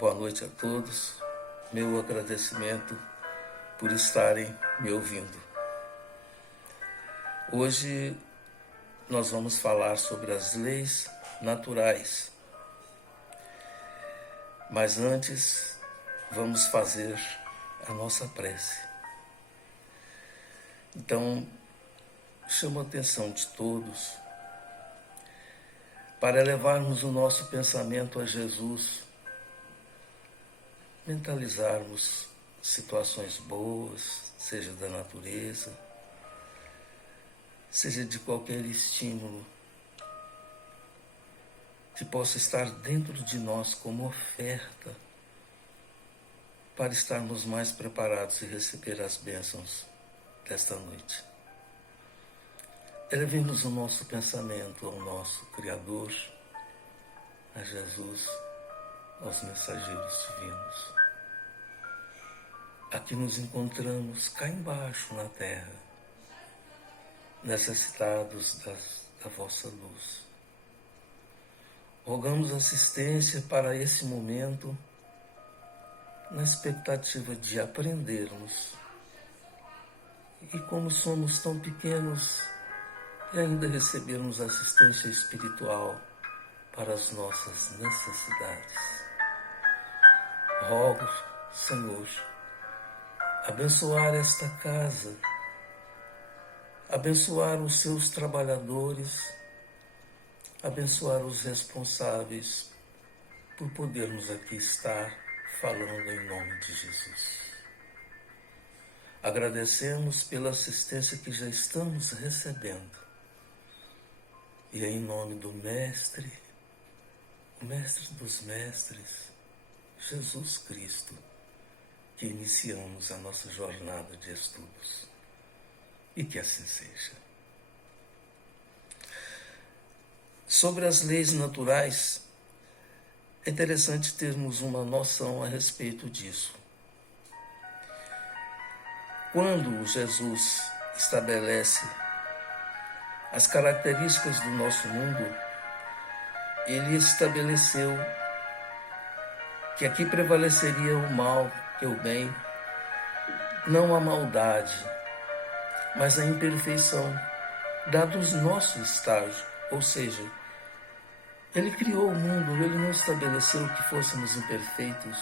Boa noite a todos. Meu agradecimento por estarem me ouvindo. Hoje nós vamos falar sobre as leis naturais. Mas antes, vamos fazer a nossa prece. Então, chamo a atenção de todos para levarmos o nosso pensamento a Jesus, mentalizarmos situações boas, seja da natureza, seja de qualquer estímulo que possa estar dentro de nós como oferta para estarmos mais preparados e receber as bênçãos desta noite. Elevemos o nosso pensamento ao nosso Criador, a Jesus, aos mensageiros divinos. Aqui nos encontramos cá embaixo na terra, necessitados da vossa luz. Rogamos assistência para esse momento, na expectativa de aprendermos. E como somos tão pequenos, e ainda recebermos assistência espiritual para as nossas necessidades. Rogo, Senhor, abençoar esta casa, abençoar os seus trabalhadores, abençoar os responsáveis por podermos aqui estar falando em nome de Jesus. Agradecemos pela assistência que já estamos recebendo. E é em nome do Mestre, o Mestre dos Mestres, Jesus Cristo, que iniciamos a nossa jornada de estudos. E que assim seja. Sobre as leis naturais, é interessante termos uma noção a respeito disso. Quando Jesus estabelece as características do nosso mundo, ele estabeleceu que aqui prevaleceria o mal e o bem, não a maldade, mas a imperfeição, dado o nosso estágio. Ou seja, ele criou o mundo, ele não estabeleceu que fôssemos imperfeitos,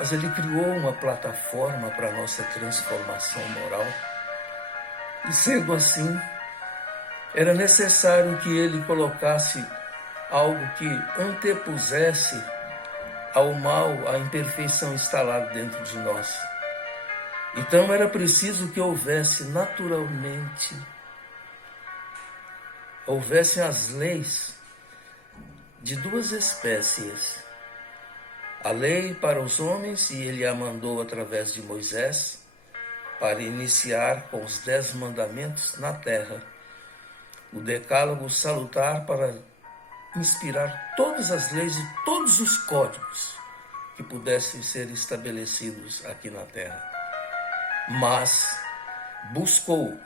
mas ele criou uma plataforma para a nossa transformação moral. E sendo assim, era necessário que ele colocasse algo que antepusesse ao mal, à imperfeição instalada dentro de nós. Então era preciso que houvesse as leis de duas espécies. A lei para os homens, e ele a mandou através de Moisés, para iniciar com os 10 mandamentos na terra. O decálogo salutar para inspirar todas as leis e todos os códigos que pudessem ser estabelecidos aqui na terra. Mas buscou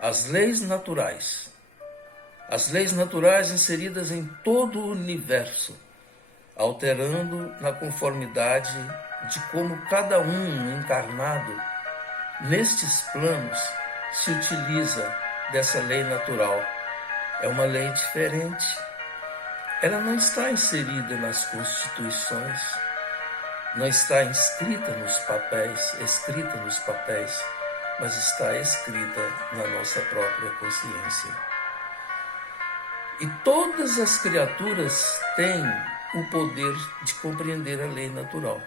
as leis naturais inseridas em todo o universo, alterando na conformidade de como cada um encarnado nestes planos se utiliza dessa lei natural. É uma lei diferente. Ela não está inserida nas constituições, não está escrita nos papéis, mas está escrita na nossa própria consciência. E todas as criaturas têm o poder de compreender a lei natural.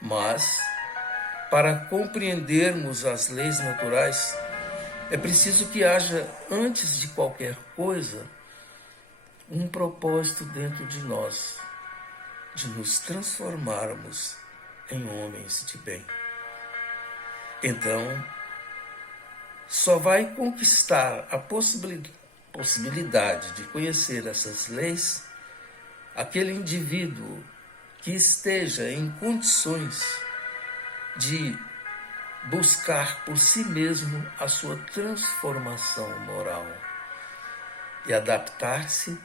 Mas, para compreendermos as leis naturais, é preciso que haja, antes de qualquer coisa, um propósito dentro de nós, de nos transformarmos em homens de bem. Então, só vai conquistar a possibilidade de conhecer essas leis aquele indivíduo que esteja em condições de buscar por si mesmo a sua transformação moral e adaptar-se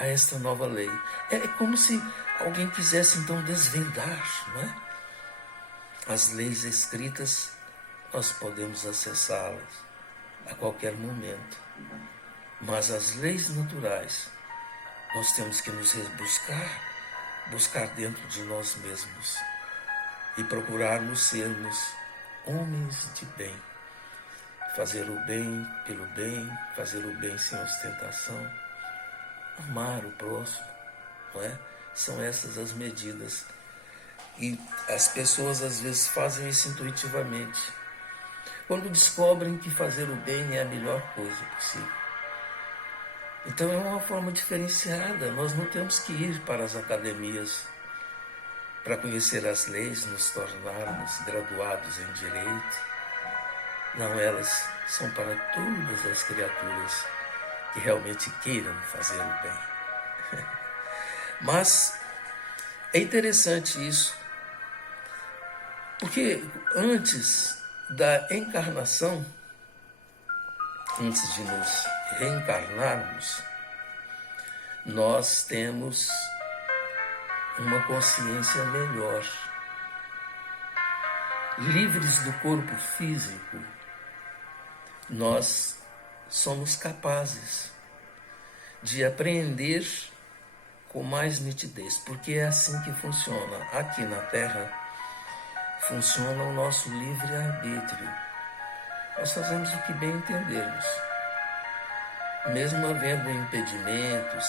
a esta nova lei. É como se alguém quisesse então desvendar, não é? As leis escritas, nós podemos acessá-las a qualquer momento. Mas as leis naturais, nós temos que nos buscar dentro de nós mesmos e procurarmos sermos homens de bem. Fazer o bem pelo bem, fazer o bem sem ostentação, amar o próximo, não é? São essas as medidas. E as pessoas às vezes fazem isso intuitivamente, quando descobrem que fazer o bem é a melhor coisa possível. Então é uma forma diferenciada. Nós não temos que ir para as academias para conhecer as leis, nos tornarmos graduados em direito. Não, elas são para todas as criaturas que realmente queiram fazer o bem. Mas é interessante isso, porque antes da encarnação, antes de nos reencarnarmos, nós temos uma consciência melhor. Livres do corpo físico, nós somos capazes de apreender com mais nitidez, porque é assim que funciona. Aqui na Terra, funciona o nosso livre-arbítrio. Nós fazemos o que bem entendermos. Mesmo havendo impedimentos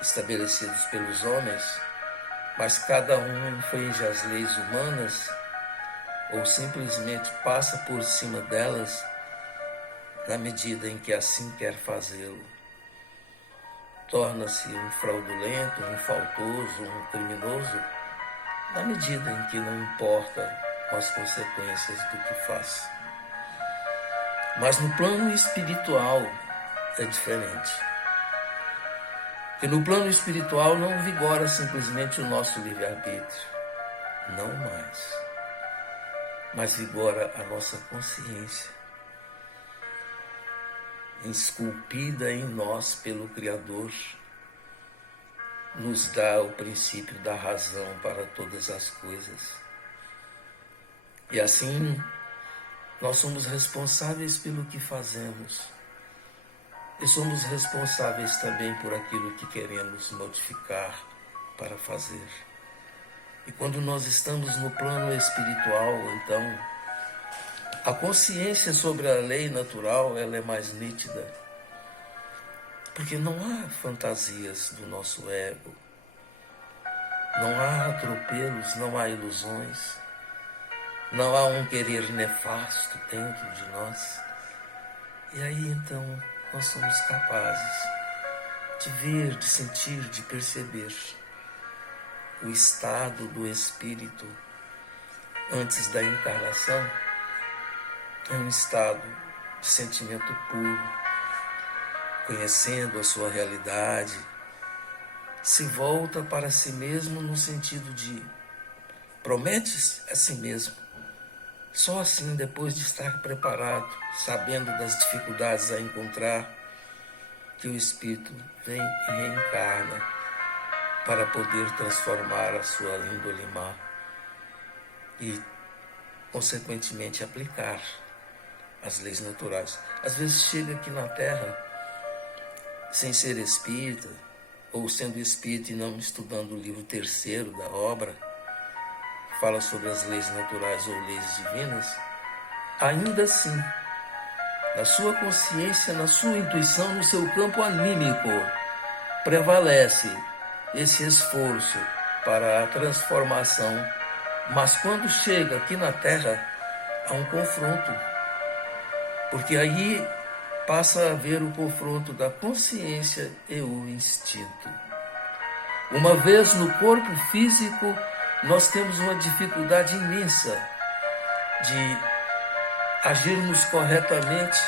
estabelecidos pelos homens, mas cada um infringe as leis humanas ou simplesmente passa por cima delas na medida em que assim quer fazê-lo. Torna-se um fraudulento, um faltoso, um criminoso, na medida em que não importa as consequências do que faz. Mas no plano espiritual é diferente. Porque no plano espiritual não vigora simplesmente o nosso livre-arbítrio, não mais. Mas vigora a nossa consciência, esculpida em nós pelo Criador, nos dá o princípio da razão para todas as coisas. E assim, nós somos responsáveis pelo que fazemos. E somos responsáveis também por aquilo que queremos modificar para fazer. E quando nós estamos no plano espiritual, então, a consciência sobre a lei natural, ela é mais nítida. Porque não há fantasias do nosso ego. Não há atropelos, não há ilusões. Não há um querer nefasto dentro de nós. E aí, então, nós somos capazes de ver, de sentir, de perceber o estado do espírito antes da encarnação. É um estado de sentimento puro, conhecendo a sua realidade, se volta para si mesmo no sentido de promete a si mesmo. Só assim, depois de estar preparado, sabendo das dificuldades a encontrar, que o Espírito vem e reencarna para poder transformar a sua índole má e, consequentemente, aplicar as leis naturais. Às vezes chega aqui na Terra sem ser espírita, ou sendo espírita e não estudando o livro terceiro da obra, que fala sobre as leis naturais ou leis divinas, ainda assim, na sua consciência, na sua intuição, no seu campo anímico, prevalece esse esforço para a transformação. Mas quando chega aqui na Terra, há um confronto, porque aí passa a haver o confronto da consciência e o instinto. Uma vez no corpo físico, nós temos uma dificuldade imensa de agirmos corretamente,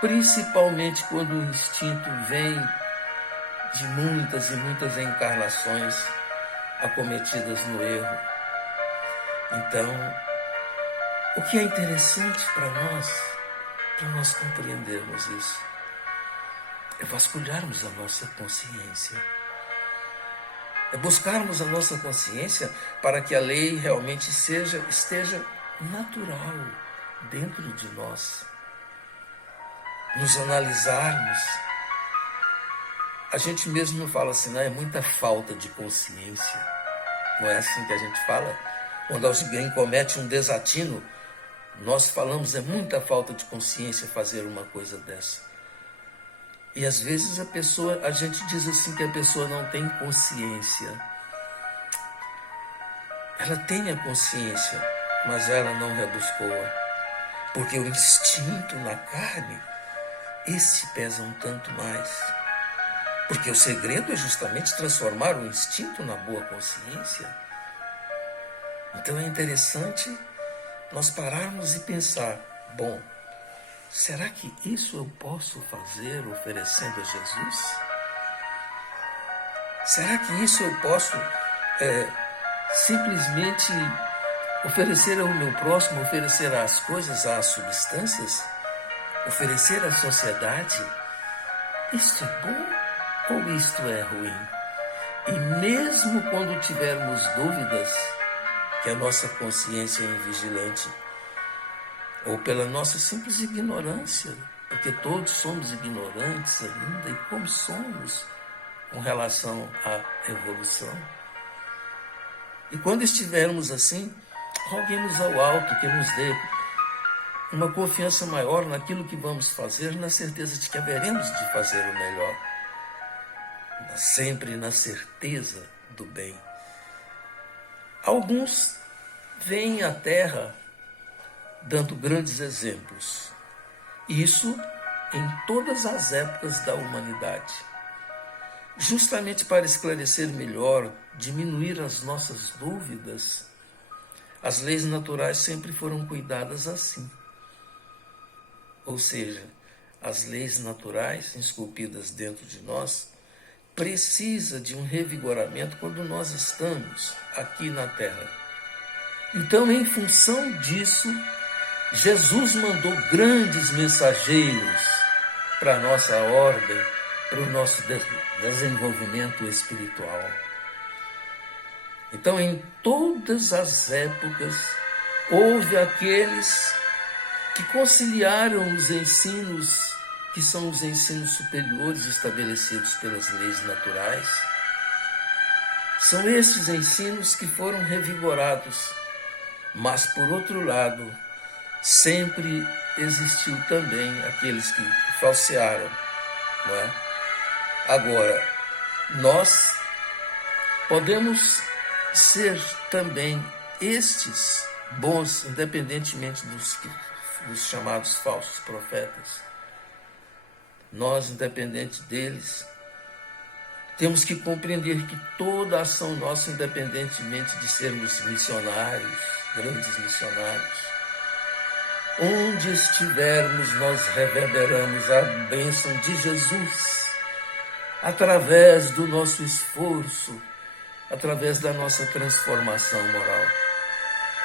principalmente quando o instinto vem de muitas e muitas encarnações acometidas no erro. Então, o que é interessante para nós compreendermos isso, é vasculharmos a nossa consciência. É buscarmos a nossa consciência para que a lei realmente esteja natural dentro de nós. Nos analisarmos. A gente mesmo não fala assim, não, é muita falta de consciência. Não é assim que a gente fala? Quando alguém comete um desatino, nós falamos, é muita falta de consciência fazer uma coisa dessa. E às vezes a gente diz assim que a pessoa não tem consciência. Ela tem a consciência, mas ela não rebuscou-a. Porque o instinto na carne, esse pesa um tanto mais. Porque o segredo é justamente transformar o instinto na boa consciência. Então é interessante nós pararmos e pensar, bom, será que isso eu posso fazer oferecendo a Jesus? Será que isso eu posso simplesmente oferecer ao meu próximo, oferecer às coisas, às substâncias, oferecer à sociedade? Isto é bom ou isto é ruim? E mesmo quando tivermos dúvidas, que a nossa consciência é invigilante, ou pela nossa simples ignorância, porque todos somos ignorantes ainda, e como somos com relação à evolução. E quando estivermos assim, roguemos ao alto que nos dê uma confiança maior naquilo que vamos fazer, na certeza de que haveremos de fazer o melhor, sempre na certeza do bem. Alguns veem a Terra dando grandes exemplos. Isso em todas as épocas da humanidade. Justamente para esclarecer melhor, diminuir as nossas dúvidas, as leis naturais sempre foram cuidadas assim. Ou seja, as leis naturais esculpidas dentro de nós precisa de um revigoramento quando nós estamos aqui na Terra. Então, em função disso, Jesus mandou grandes mensageiros para a nossa ordem, para o nosso desenvolvimento espiritual. Então, em todas as épocas, houve aqueles que conciliaram os ensinos, que são os ensinos superiores estabelecidos pelas leis naturais. São estes ensinos que foram revigorados, mas, por outro lado, sempre existiu também aqueles que falsearam, não é? Agora, nós podemos ser também estes bons, independentemente dos chamados falsos profetas. Nós, independente deles, temos que compreender que toda ação nossa, independentemente de sermos missionários, grandes missionários, onde estivermos, nós reverberamos a bênção de Jesus através do nosso esforço, através da nossa transformação moral.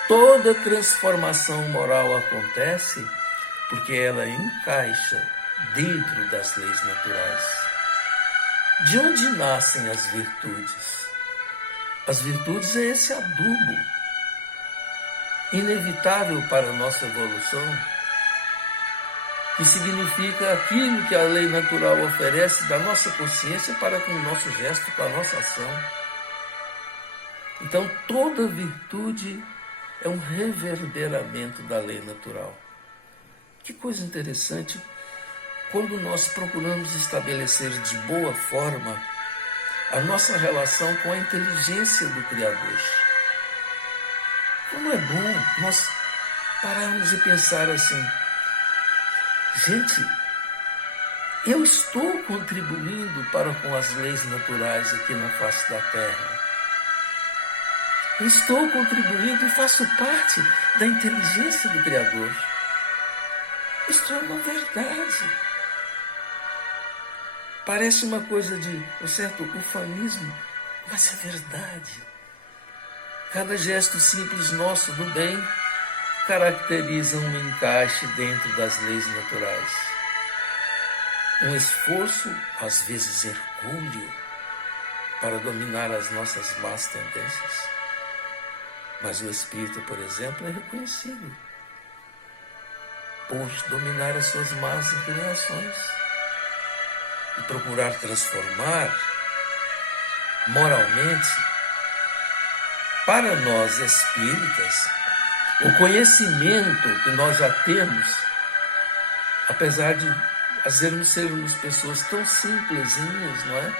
Toda transformação moral acontece porque ela encaixa dentro das leis naturais. De onde nascem as virtudes? As virtudes é esse adubo inevitável para a nossa evolução, que significa aquilo que a lei natural oferece da nossa consciência para com o nosso gesto, com a nossa ação. Então, toda virtude é um reverberamento da lei natural. Que coisa interessante, quando nós procuramos estabelecer de boa forma a nossa relação com a inteligência do Criador. Como é bom nós pararmos e pensar assim, gente, eu estou contribuindo para com as leis naturais aqui na face da Terra. Estou contribuindo e faço parte da inteligência do Criador. Isto é uma verdade. Parece uma coisa de um certo ufanismo, mas é verdade. Cada gesto simples nosso do bem caracteriza um encaixe dentro das leis naturais. um esforço, às vezes hercúleo, para dominar as nossas más tendências. Mas o espírito, por exemplo, é reconhecido por dominar as suas más inclinações e procurar transformar moralmente. Para nós espíritas, o conhecimento que nós já temos, apesar de às vezes sermos pessoas tão simplesinhas, não é?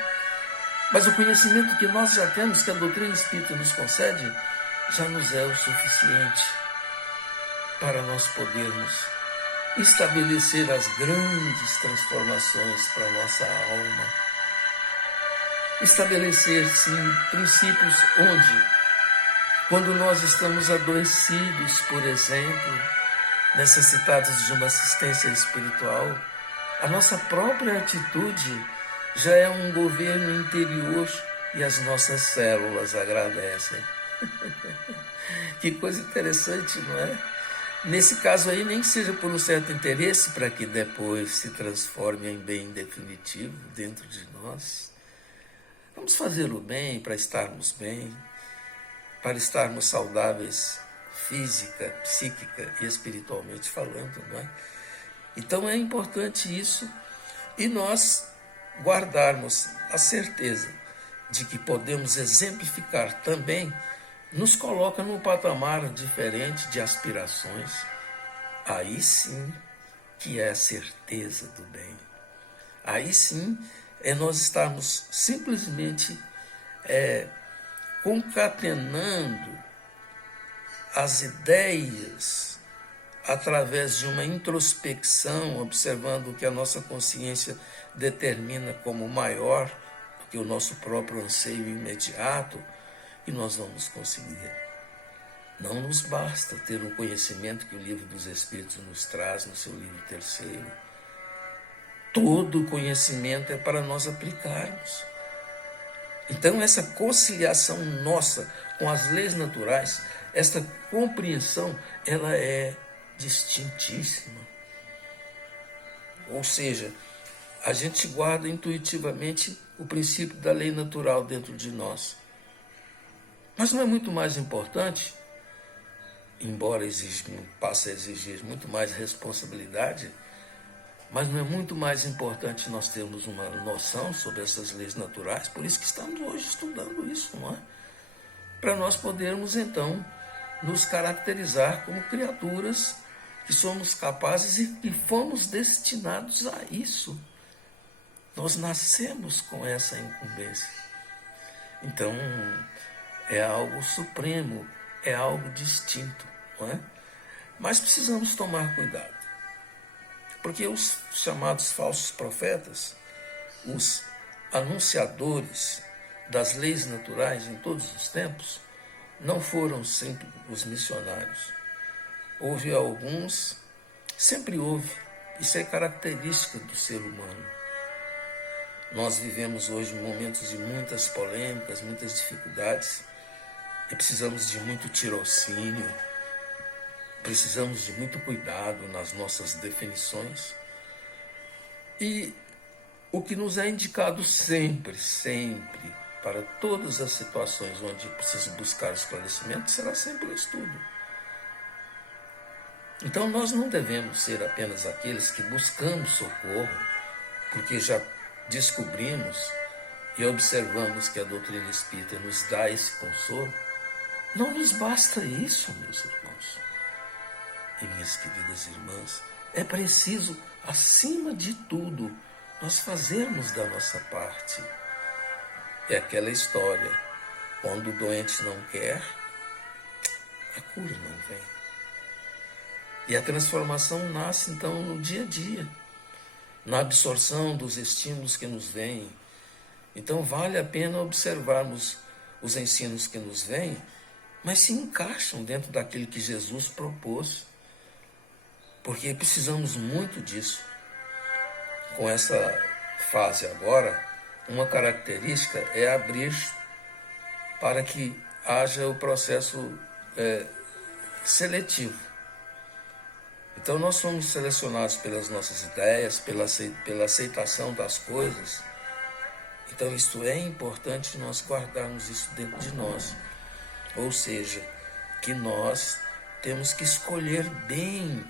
Mas o conhecimento que nós já temos, que a doutrina espírita nos concede, já nos é o suficiente para nós podermos estabelecer as grandes transformações para a nossa alma. Estabelecer, sim, princípios onde, quando nós estamos adoecidos, por exemplo, necessitados de uma assistência espiritual, a nossa própria atitude já é um governo interior e as nossas células agradecem. Que coisa interessante, não é? Nesse caso aí, nem que seja por um certo interesse para que depois se transforme em bem definitivo dentro de nós. Vamos fazê-lo bem para estarmos bem, para estarmos saudáveis física, psíquica e espiritualmente falando, não é? Então é importante isso e nós guardarmos a certeza de que podemos exemplificar também, nos coloca num patamar diferente de aspirações. Aí sim que é a certeza do bem. Aí sim é nós estarmos simplesmente concatenando as ideias através de uma introspecção, observando o que a nossa consciência determina como maior do que o nosso próprio anseio imediato, e nós vamos conseguir. Não nos basta ter um conhecimento que o Livro dos Espíritos nos traz no seu livro 3º. Todo conhecimento é para nós aplicarmos. Então, essa conciliação nossa com as leis naturais, esta compreensão, ela é distintíssima. Ou seja, a gente guarda intuitivamente o princípio da lei natural dentro de nós. Mas não é muito mais importante, embora passe a exigir muito mais responsabilidade, mas não é muito mais importante nós termos uma noção sobre essas leis naturais, por isso que estamos hoje estudando isso, não é? Para nós podermos, então, nos caracterizar como criaturas que somos capazes e que fomos destinados a isso. Nós nascemos com essa incumbência. Então, é algo supremo, é algo distinto, não é? Mas precisamos tomar cuidado, porque os chamados falsos profetas, os anunciadores das leis naturais em todos os tempos, não foram sempre os missionários. Houve alguns, sempre houve, isso é característica do ser humano. Nós vivemos hoje momentos de muitas polêmicas, muitas dificuldades, e precisamos de muito tirocínio, precisamos de muito cuidado nas nossas definições. E o que nos é indicado sempre, para todas as situações onde preciso buscar esclarecimento, será sempre o estudo. Então nós não devemos ser apenas aqueles que buscamos socorro, porque já descobrimos e observamos que a doutrina espírita nos dá esse consolo. Não nos basta isso, meus irmãos e minhas queridas irmãs. É preciso, acima de tudo, nós fazermos da nossa parte. É aquela história, quando o doente não quer, a cura não vem. E a transformação nasce, então, no dia a dia, na absorção dos estímulos que nos vêm. Então, vale a pena observarmos os ensinos que nos vêm, mas se encaixam dentro daquilo que Jesus propôs, porque precisamos muito disso. Com essa fase agora, uma característica é abrir para que haja o processo seletivo. Então nós somos selecionados pelas nossas ideias, pela aceitação das coisas. Então isto é importante nós guardarmos isso dentro de nós. Ou seja, que nós temos que escolher bem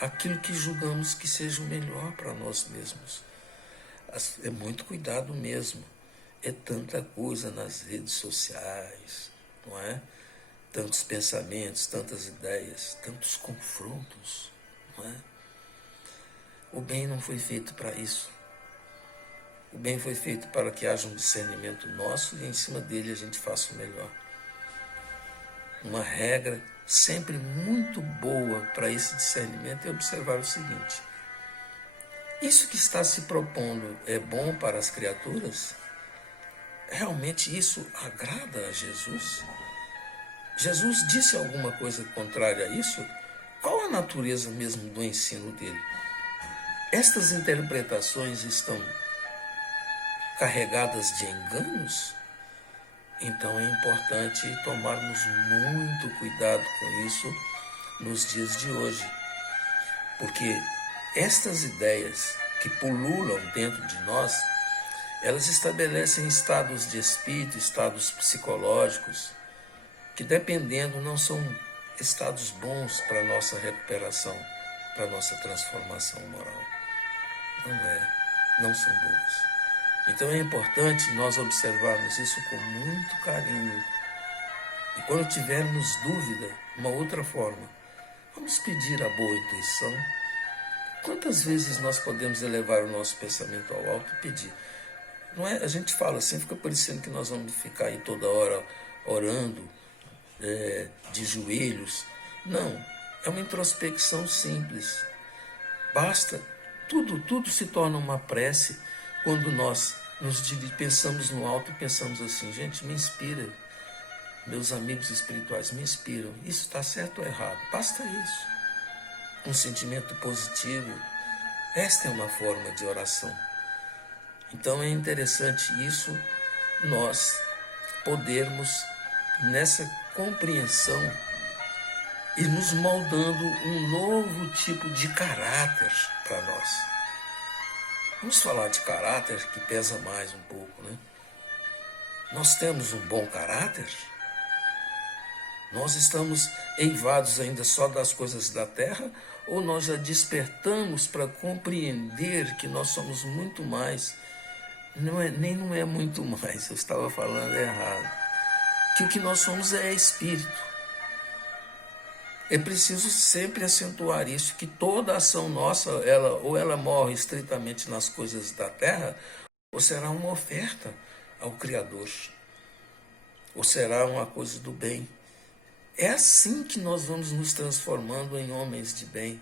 aquilo que julgamos que seja o melhor para nós mesmos. É muito cuidado mesmo. É tanta coisa nas redes sociais, não é? Tantos pensamentos, tantas ideias, tantos confrontos, não é? O bem não foi feito para isso. O bem foi feito para que haja um discernimento nosso e em cima dele a gente faça o melhor. Uma regra sempre muito boa para esse discernimento é observar o seguinte: isso que está se propondo é bom para as criaturas? Realmente isso agrada a Jesus? Jesus disse alguma coisa contrária a isso? Qual a natureza mesmo do ensino dele? Estas interpretações estão carregadas de enganos? Então é importante tomarmos muito cuidado com isso nos dias de hoje. Porque estas ideias que pululam dentro de nós, elas estabelecem estados de espírito, estados psicológicos, que dependendo não são estados bons para a nossa recuperação, para a nossa transformação moral. Não são bons. Então é importante nós observarmos isso com muito carinho. E quando tivermos dúvida, uma outra forma, vamos pedir a boa intuição. Quantas vezes nós podemos elevar o nosso pensamento ao alto e pedir? Não é? A gente fala assim, fica parecendo que nós vamos ficar aí toda hora orando, de joelhos. Não, é uma introspecção simples. Basta, tudo se torna uma prece quando nós pensamos no alto e pensamos assim: gente, me inspira, meus amigos espirituais me inspiram, isso está certo ou errado? Basta isso, um sentimento positivo. Esta é uma forma de oração. Então é interessante isso, nós podermos, nessa compreensão, e nos moldando um novo tipo de caráter para nós. Vamos falar de caráter, que pesa mais um pouco, né? Nós temos um bom caráter? Nós estamos eivados ainda só das coisas da terra? Ou nós já despertamos para compreender que nós somos muito mais? Não é muito mais, eu estava falando errado. Que o que nós somos é espírito. É preciso sempre acentuar isso, que toda ação nossa, ela morre estritamente nas coisas da terra, ou será uma oferta ao Criador, ou será uma coisa do bem. É assim que nós vamos nos transformando em homens de bem.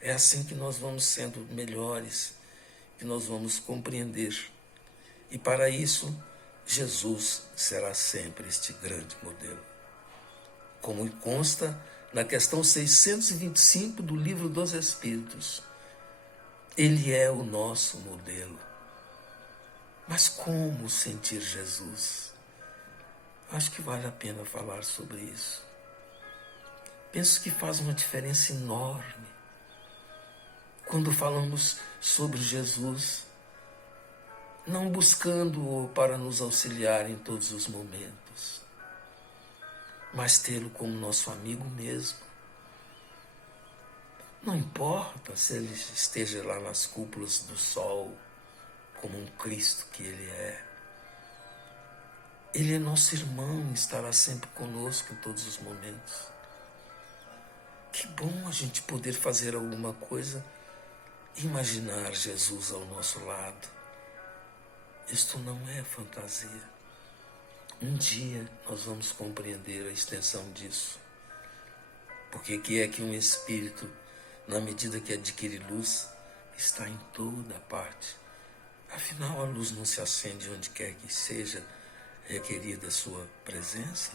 É assim que nós vamos sendo melhores, que nós vamos compreender. E para isso, Jesus será sempre este grande modelo. Como consta na questão 625 do Livro dos Espíritos. Ele é o nosso modelo. Mas como sentir Jesus? Acho que vale a pena falar sobre isso. Penso que faz uma diferença enorme quando falamos sobre Jesus, não buscando-o para nos auxiliar em todos os momentos, mas tê-lo como nosso amigo mesmo. Não importa se ele esteja lá nas cúpulas do sol, como um Cristo que ele é. Ele é nosso irmão e estará sempre conosco em todos os momentos. Que bom a gente poder fazer alguma coisa e imaginar Jesus ao nosso lado. Isto não é fantasia. Um dia nós vamos compreender a extensão disso. Porque que é que um espírito, na medida que adquire luz, está em toda parte. Afinal, a luz não se acende onde quer que seja requerida a sua presença.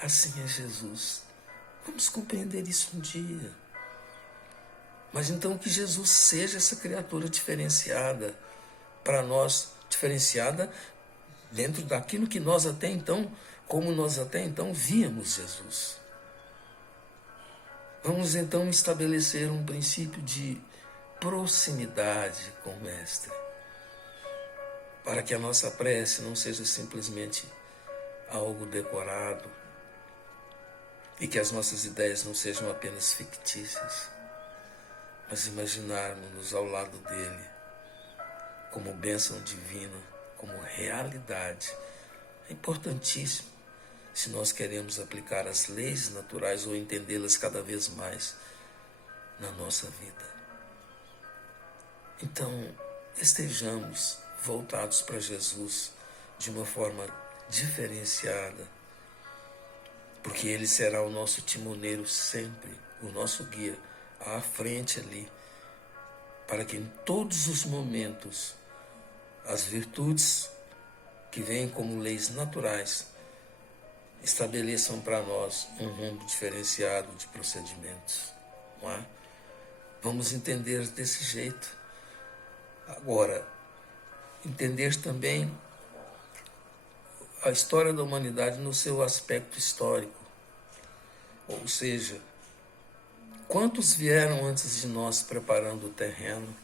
Assim é Jesus. Vamos compreender isso um dia. Mas então que Jesus seja essa criatura diferenciada para nós, diferenciada dentro daquilo que nós até então, como nós até então víamos Jesus. Vamos então estabelecer um princípio de proximidade com o Mestre, para que a nossa prece não seja simplesmente algo decorado e que as nossas ideias não sejam apenas fictícias, mas imaginarmos-nos ao lado dele como bênção divina, como realidade. É importantíssimo se nós queremos aplicar as leis naturais ou entendê-las cada vez mais na nossa vida. Então, estejamos voltados para Jesus de uma forma diferenciada, porque Ele será o nosso timoneiro sempre, o nosso guia à frente ali, para que em todos os momentos as virtudes que vêm como leis naturais estabeleçam para nós um rumo diferenciado de procedimentos. Não é? Vamos entender desse jeito. Agora, entender também a história da humanidade no seu aspecto histórico. Ou seja, quantos vieram antes de nós preparando o terreno?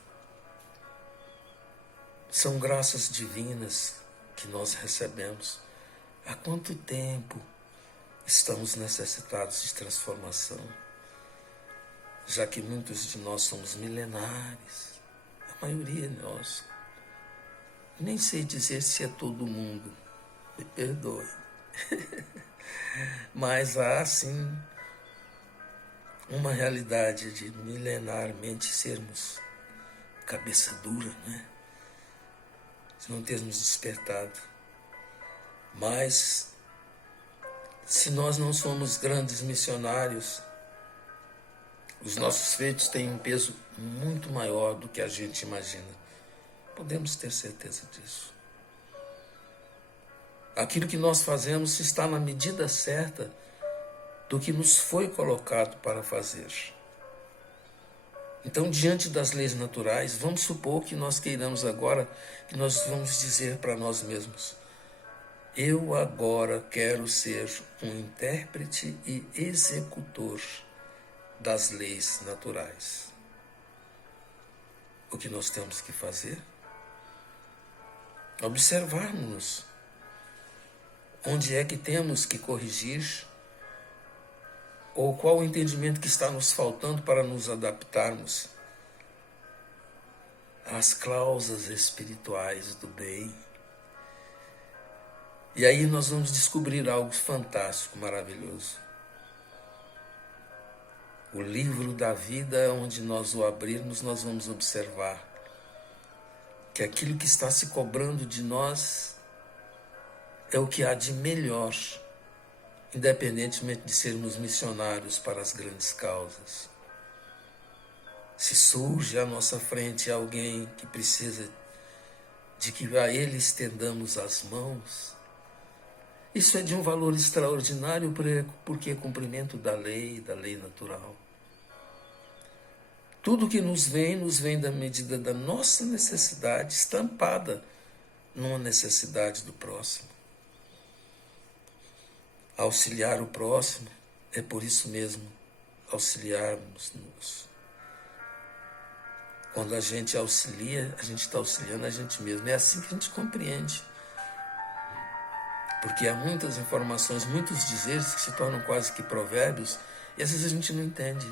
São graças divinas que nós recebemos. Há quanto tempo estamos necessitados de transformação? Já que muitos de nós somos milenares, a maioria de nós. Nem sei dizer se é todo mundo, me perdoe. Mas há sim uma realidade de milenarmente sermos cabeça dura, né? De não termos despertado. Mas, se nós não somos grandes missionários, os nossos feitos têm um peso muito maior do que a gente imagina. Podemos ter certeza disso. Aquilo que nós fazemos está na medida certa do que nos foi colocado para fazer. Então, diante das leis naturais, vamos supor que nós queiramos agora, que nós vamos dizer para nós mesmos: eu agora quero ser um intérprete e executor das leis naturais. O que nós temos que fazer? Observarmos-nos. Onde é que temos que corrigir? Ou qual o entendimento que está nos faltando para nos adaptarmos às cláusulas espirituais do bem? E aí nós vamos descobrir algo fantástico, maravilhoso. O livro da vida, onde nós o abrirmos, nós vamos observar que aquilo que está se cobrando de nós é o que há de melhor, independentemente de sermos missionários para as grandes causas. Se surge à nossa frente alguém que precisa de que a ele estendamos as mãos, isso é de um valor extraordinário, porque é cumprimento da lei natural. Tudo que nos vem da medida da nossa necessidade, estampada numa necessidade do próximo. Auxiliar o próximo é por isso mesmo auxiliarmos-nos. Quando a gente auxilia, a gente está auxiliando a gente mesmo. É assim que a gente compreende. Porque há muitas informações, muitos dizeres que se tornam quase que provérbios, e às vezes a gente não entende.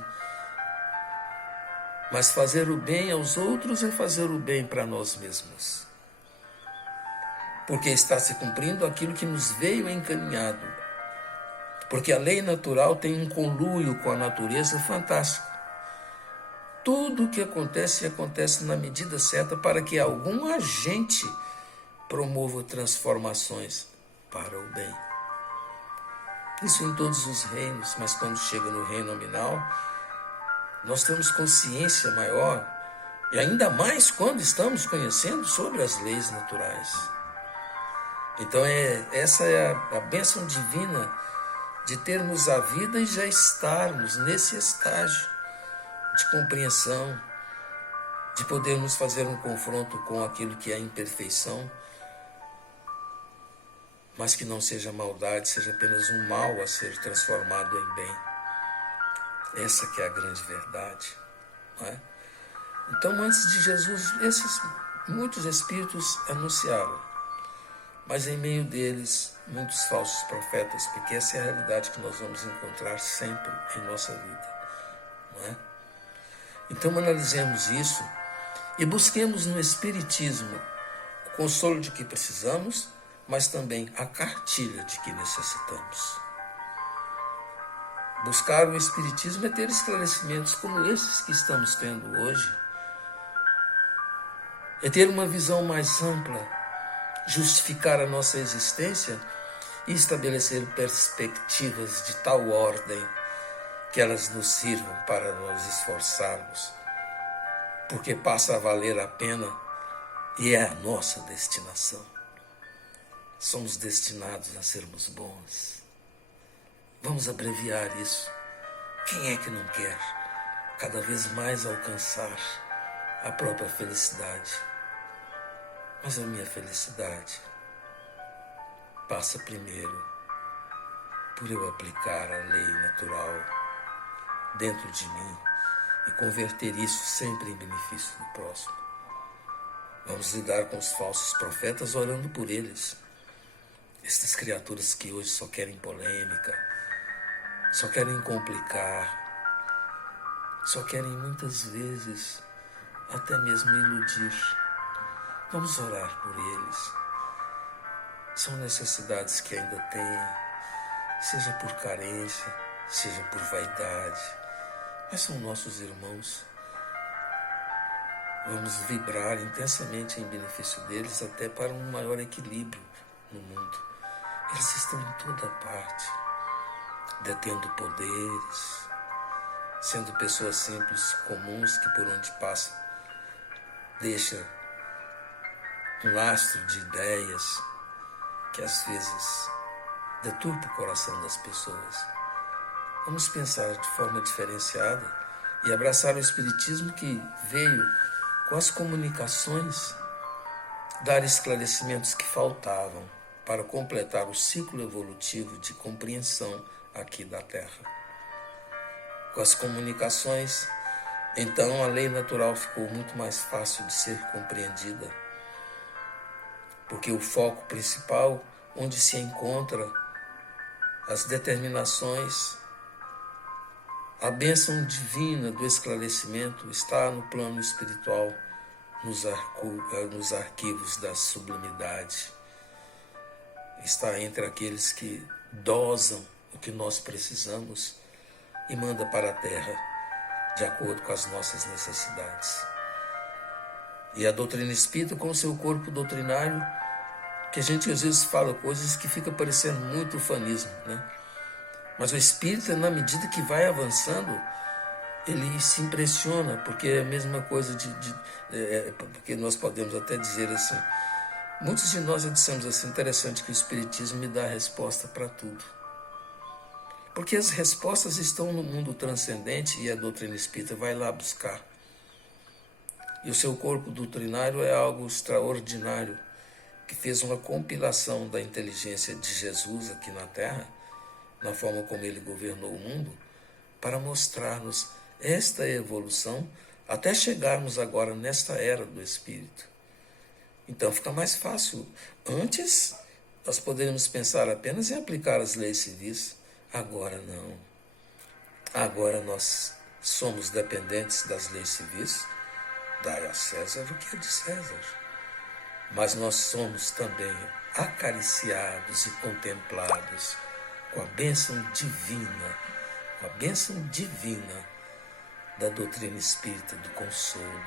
Mas fazer o bem aos outros é fazer o bem para nós mesmos. Porque está se cumprindo aquilo que nos veio encaminhado. Porque a lei natural tem um conluio com a natureza fantástico. Tudo o que acontece na medida certa para que algum agente promova transformações para o bem. Isso em todos os reinos, mas quando chega no reino nominal, nós temos consciência maior, e ainda mais quando estamos conhecendo sobre as leis naturais. Então essa é a bênção divina de termos a vida e já estarmos nesse estágio de compreensão, de podermos fazer um confronto com aquilo que é imperfeição, mas que não seja maldade, seja apenas um mal a ser transformado em bem. Essa que é a grande verdade, não é? Então, antes de Jesus, muitos espíritos anunciaram, mas em meio deles, muitos falsos profetas, porque essa é a realidade que nós vamos encontrar sempre em nossa vida, não é? Então, analisemos isso e busquemos no Espiritismo o consolo de que precisamos, mas também a cartilha de que necessitamos. Buscar o Espiritismo é ter esclarecimentos como esses que estamos tendo hoje, é ter uma visão mais ampla, justificar a nossa existência e estabelecer perspectivas de tal ordem que elas nos sirvam para nos esforçarmos, porque passa a valer a pena e é a nossa destinação. Somos destinados a sermos bons. Vamos abreviar isso. Quem é que não quer cada vez mais alcançar a própria felicidade? Mas a minha felicidade passa primeiro por eu aplicar a lei natural dentro de mim e converter isso sempre em benefício do próximo. Vamos lidar com os falsos profetas orando por eles. Estas criaturas que hoje só querem polêmica, só querem complicar, só querem muitas vezes até mesmo iludir. Vamos orar por eles. São necessidades que ainda têm, seja por carência, seja por vaidade, mas são nossos irmãos. Vamos vibrar intensamente em benefício deles até para um maior equilíbrio no mundo. Eles estão em toda parte, detendo poderes, sendo pessoas simples, comuns, que por onde passam deixa um lastro de ideias que às vezes deturpa o coração das pessoas. Vamos pensar de forma diferenciada e abraçar o Espiritismo que veio com as comunicações dar esclarecimentos que faltavam para completar o ciclo evolutivo de compreensão aqui da Terra. Com as comunicações, então a lei natural ficou muito mais fácil de ser compreendida, porque o foco principal, onde se encontra as determinações, a bênção divina do esclarecimento está no plano espiritual, nos arquivos da sublimidade. Está entre aqueles que dosam o que nós precisamos e manda para a Terra de acordo com as nossas necessidades. E a doutrina espírita com o seu corpo doutrinário, que a gente às vezes fala coisas que fica parecendo muito ufanismo, né? Mas o espírita, na medida que vai avançando, ele se impressiona, porque é a mesma coisa porque nós podemos até dizer assim, muitos de nós já dissemos assim, interessante que o Espiritismo me dá a resposta para tudo. Porque as respostas estão no mundo transcendente e a doutrina espírita vai lá buscar. E o seu corpo doutrinário é algo extraordinário, que fez uma compilação da inteligência de Jesus aqui na Terra, na forma como ele governou o mundo, para mostrar-nos esta evolução até chegarmos agora nesta era do Espírito. Então fica mais fácil. Antes, nós poderíamos pensar apenas em aplicar as leis civis. Agora não. Agora nós somos dependentes das leis civis. Dai a César o que é de César. Mas nós somos também acariciados e contemplados com a bênção divina da doutrina espírita do consolo,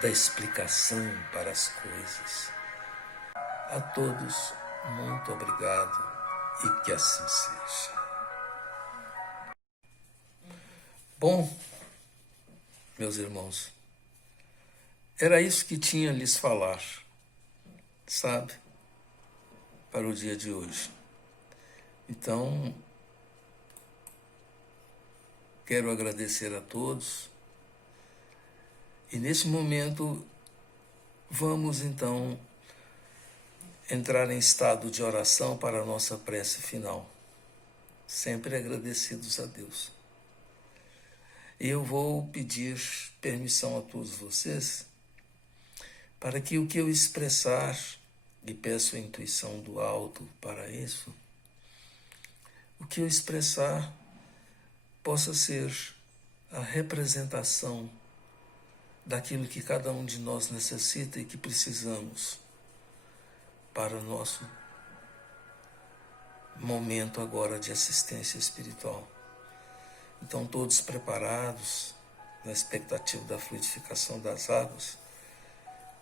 da explicação para as coisas. A todos, muito obrigado e que assim seja. Bom, meus irmãos, era isso que tinha a lhes falar, sabe, para o dia de hoje. Então, quero agradecer a todos e nesse momento vamos então entrar em estado de oração para a nossa prece final, sempre agradecidos a Deus. E eu vou pedir permissão a todos vocês para que o que eu expressar, e peço a intuição do alto para isso, o que eu expressar possa ser a representação daquilo que cada um de nós necessita e que precisamos para o nosso momento agora de assistência espiritual. Então, todos preparados na expectativa da fluidificação das águas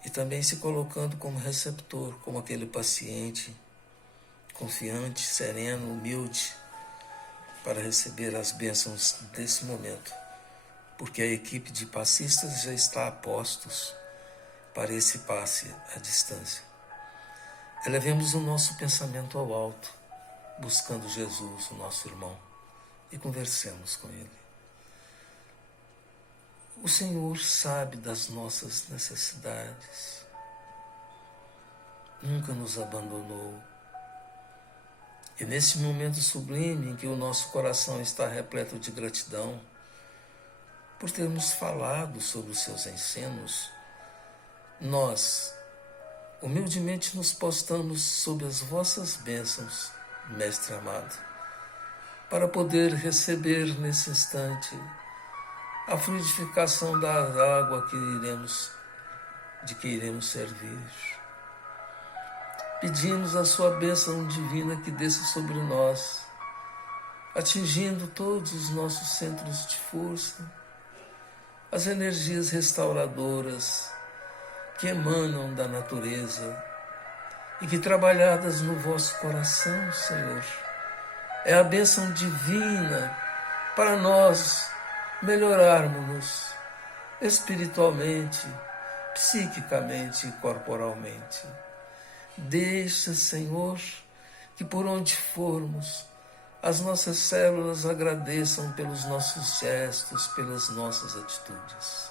e também se colocando como receptor, como aquele paciente, confiante, sereno, humilde, para receber as bênçãos desse momento, porque a equipe de passistas já está a postos para esse passe à distância. Elevemos o nosso pensamento ao alto, buscando Jesus, o nosso irmão, e conversemos com Ele. O Senhor sabe das nossas necessidades, nunca nos abandonou. E nesse momento sublime em que o nosso coração está repleto de gratidão, por termos falado sobre os seus ensinos, nós humildemente nos postamos sob as vossas bênçãos, Mestre amado, para poder receber nesse instante a fluidificação da água de que iremos servir. Pedimos a sua bênção divina que desça sobre nós, atingindo todos os nossos centros de força, as energias restauradoras que emanam da natureza e que, trabalhadas no vosso coração, Senhor, é a bênção divina para nós melhorarmos espiritualmente, psiquicamente e corporalmente. Deixa, Senhor, que por onde formos, as nossas células agradeçam pelos nossos gestos, pelas nossas atitudes.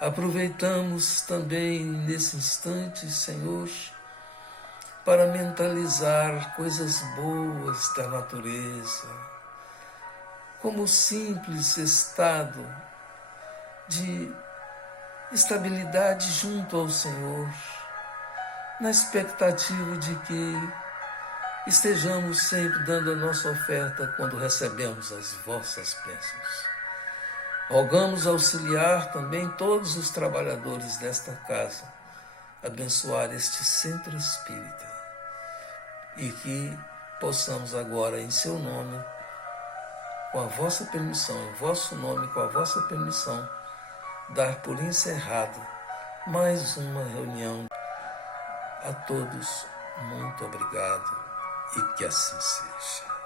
Aproveitamos também nesse instante, Senhor, para mentalizar coisas boas da natureza, como o simples estado de estabilidade junto ao Senhor, na expectativa de que estejamos sempre dando a nossa oferta quando recebemos as vossas bênçãos. Rogamos auxiliar também todos os trabalhadores desta casa, abençoar este centro espírita e que possamos agora, em seu nome, com a vossa permissão, em vosso nome, com a vossa permissão, dar por encerrada mais uma reunião. A todos, muito obrigado e que assim seja.